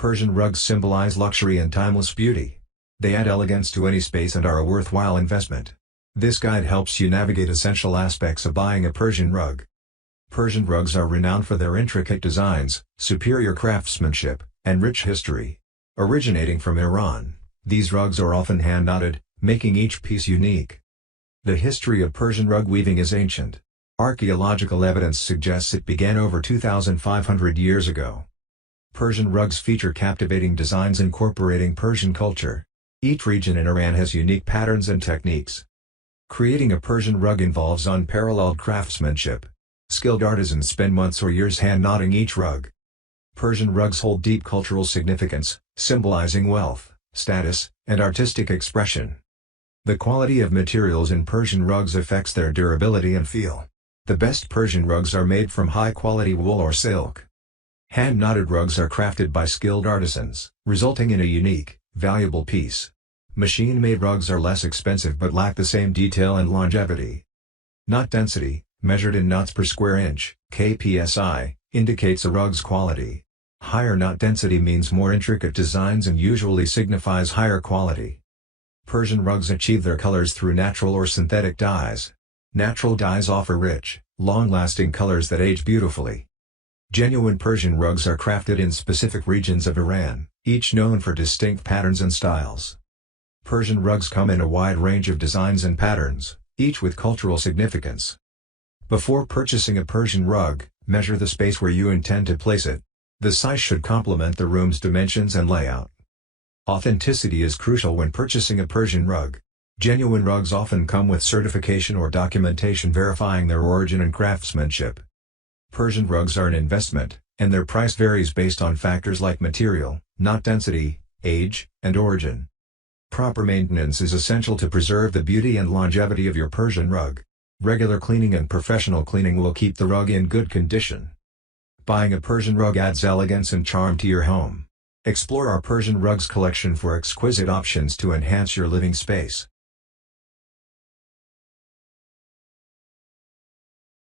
Persian rugs symbolize luxury and timeless beauty. They add elegance to any space and are a worthwhile investment. This guide helps you navigate essential aspects of buying a Persian rug. Persian rugs are renowned for their intricate designs, superior craftsmanship, and rich history. Originating from Iran, these rugs are often hand-knotted, making each piece unique. The history of Persian rug weaving is ancient. Archaeological evidence suggests it began over 2,500 years ago. Persian rugs feature captivating designs incorporating Persian culture. Each region in Iran has unique patterns and techniques. Creating a Persian rug involves unparalleled craftsmanship. Skilled artisans spend months or years hand-knotting each rug. Persian rugs hold deep cultural significance, symbolizing wealth, status, and artistic expression. The quality of materials in Persian rugs affects their durability and feel. The best Persian rugs are made from high-quality wool or silk. Hand-knotted rugs are crafted by skilled artisans, resulting in a unique, valuable piece. Machine-made rugs are less expensive but lack the same detail and longevity. Knot density, measured in knots per square inch, (kpsi), indicates a rug's quality. Higher knot density means more intricate designs and usually signifies higher quality. Persian rugs achieve their colors through natural or synthetic dyes. Natural dyes offer rich, long-lasting colors that age beautifully. Genuine Persian rugs are crafted in specific regions of Iran, each known for distinct patterns and styles. Persian rugs come in a wide range of designs and patterns, each with cultural significance. Before purchasing a Persian rug, measure the space where you intend to place it. The size should complement the room's dimensions and layout. Authenticity is crucial when purchasing a Persian rug. Genuine rugs often come with certification or documentation verifying their origin and craftsmanship. Persian rugs are an investment, and their price varies based on factors like material, knot density, age, and origin. Proper maintenance is essential to preserve the beauty and longevity of your Persian rug. Regular cleaning and professional cleaning will keep the rug in good condition. Buying a Persian rug adds elegance and charm to your home. Explore our Persian rugs collection for exquisite options to enhance your living space.